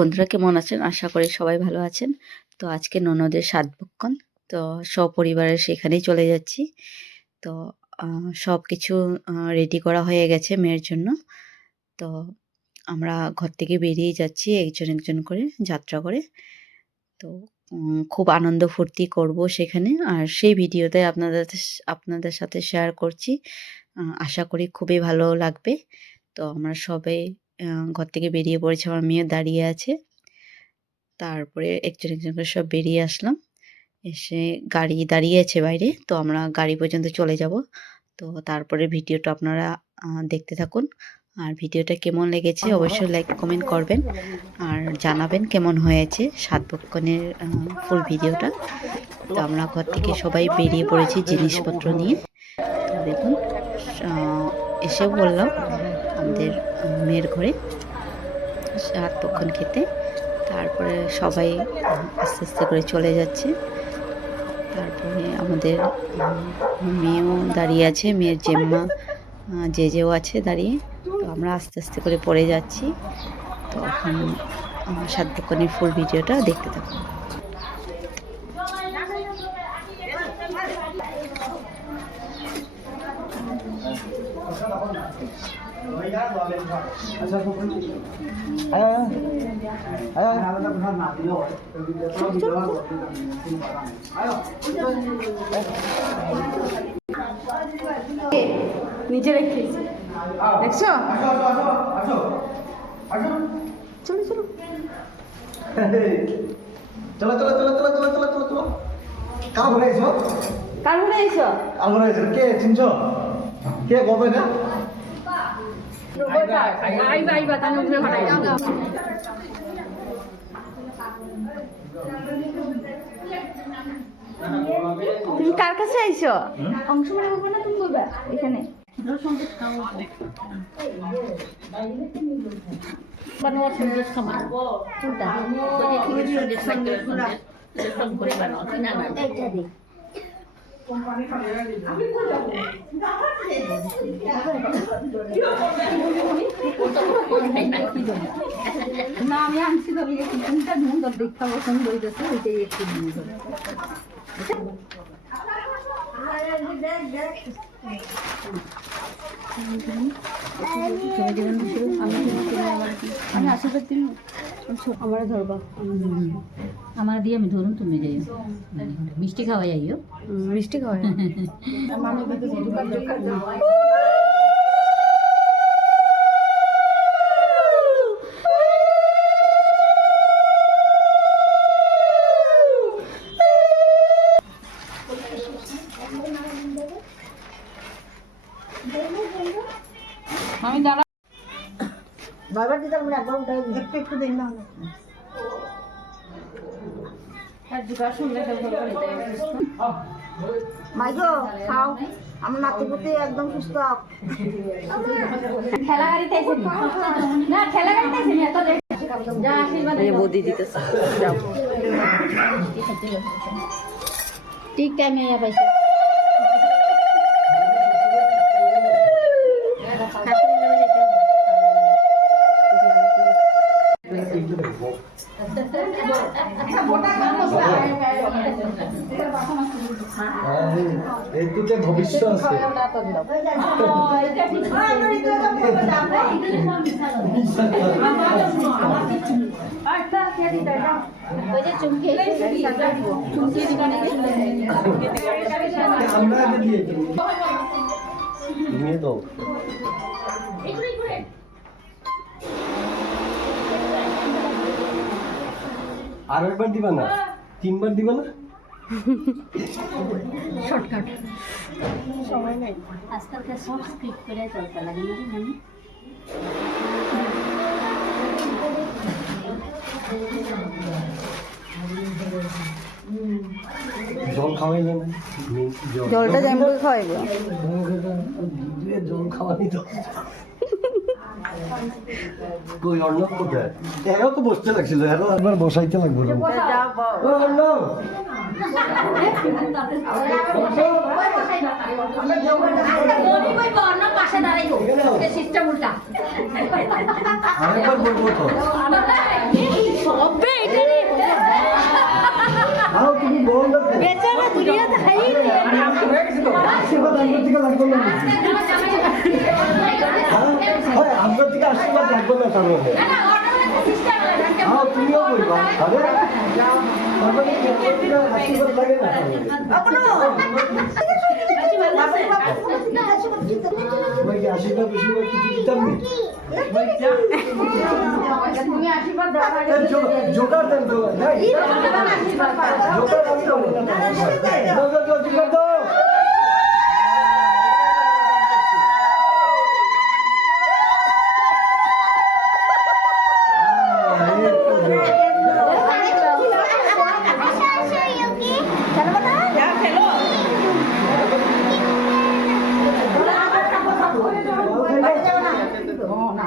বন্ধুরা কেমন আছেন? আশা করি সবাই ভালো আছেন। তো আজকে ননদের সাধভক্ষণ। তো সপরিবারে সেখানেই চলে যাচ্ছি। তো সবকিছু রেডি করা হয়ে গেছে মেয়ের জন্য। তো আমরা ঘর থেকে বেরিয়ে যাচ্ছি একজন একজন করে যাত্রা করে। তো খুব আনন্দ ফুর্তি করব সেখানে। আর সেই ভিডিওতে আপনাদের সাথে শেয়ার করছি। আশা করি খুবই ভালো লাগবে। তো আমরা সবাই ঘর থেকে বেরিয়ে পড়েছি। আমার মেয়ে দাঁড়িয়ে আছে। তারপরে একজন একজন করে সব বেরিয়ে আসলাম। এসে গাড়ি দাঁড়িয়ে আছে বাইরে। তো আমরা গাড়ি পর্যন্ত চলে যাব। তো তারপরে ভিডিওটা আপনারা দেখতে থাকুন। আর ভিডিওটা কেমন লেগেছে অবশ্যই লাইক কমেন্ট করবেন। আর জানাবেন কেমন হয়েছে সাধভক্ষণের ফুল ভিডিওটা। তো আমরা ঘর থেকে সবাই বেরিয়ে পড়েছি জিনিসপত্র নিয়ে। তো দেখুন এসে বললাম আমাদের মেয়ের ঘরে সাধভক্ষণ খেতে। তারপরে সবাই আস্তে আস্তে করে চলে যাচ্ছে। তারপরে আমাদের মেয়েও দাঁড়িয়ে আছে, মেয়ের জেম্মা জেজেও আছে দাঁড়িয়ে। তো আমরা আস্তে আস্তে করে পড়ে যাচ্ছি। তো এখন সাধভক্ষণের ফুল ভিডিওটা দেখতে থাকুন। নিচে রেখেছি দেখছো চলো চলো চলো চলো চলো চলো চলো চলো চলো চলো কার ঘরে আইছো কার ঘরে আইছো কার ঘরে আইছো কে চিনছো কে কবে না আইবা তাহলে উপরে ভাড়াই তুমি কার কাছে আইছো অংশ মানে হবে না তুমি বলবা এখানে বানোয়ার সন্দেশ খাবার কোনটা সন্দেশ সন্দেশ সব করে বানাও কিনা না এইটা দেখ না আমি আনছি তো কোনটা নুন দেখতে পছন্দ হইতেছে ওইটাই একটু নুন আমি আশীর্বাদ তুমি আমার ধরবা আমার দিয়ে আমি ধরুন তুমি যাইও মিষ্টি খাওয়া যাইও মিষ্টি খাওয়াই আমি দাঁড়া বারবার দিতে আমরা একবার উঠে একটু একটু দিন না মাইগো খাও আমার নাতিপুতি একদম সুস্থ ঠেলা গাড়িতে না ঠেলা গাড়িতে যা আশীর্বাদ বৌদি দিতেছে ঠিক টাইমে পাইছে এইটুতে ভবিষ্যৎ আছে আমরা আগে দিয়ে নিয়ে দাও আর একবার দিবা না 3 বার দিবা না শর্টকাট সময় নেই আজকালকার সব স্ক্রিপ্ট করে চলতে লাগে না মানে জল খাওয়াইবে না জলটা যেমন খাওয়াইব জল খাওয়ানি তো কই অর্ণব কোথায় এরাও তো বসতে লাগছিল এরাও একবার বসাইতে লাগবে অর্ণব আরেকবার বলবো তো আমার থেকে লাগবে না হ্যাঁ আমার থেকে আশীর্বাদ লাগবে না তার মধ্যে হ্যাঁ তুমিও বলবা আরে আমার থেকে আশীর্বাদ লাগে না তোমার কি আশীর্বাদ বেশিরভাগ কিছু দিতাম নি তুমি আশীর্বাদ দাও জোকার দেন তো জোকার আমি তো জোকার দাও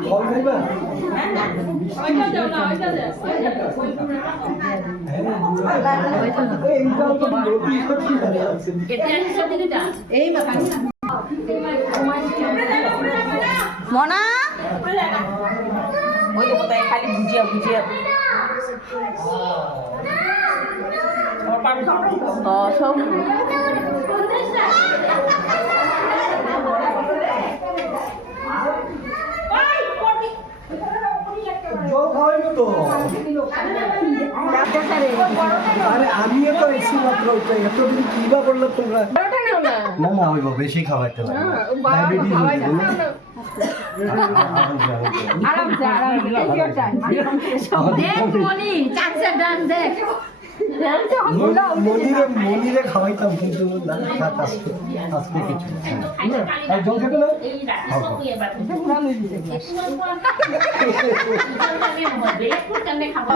ফল খাইবা এইটাও তো নদী আছে এই মনা ওই তো কোথায় খালি বুঝিয়া বুঝিয়া সব জল খাওয়াইবো তো আরে আমিও তো এসি মাত্র এতদিন কি বা করলো তোমরা না না হইব বেশি খাওয়াইতে লাগে ডায়াবেটিস হইবে মনিরে খাওয়াইতাম কিন্তু না থাক আজকে আজকে কিছু আর জল খেতে না খাবো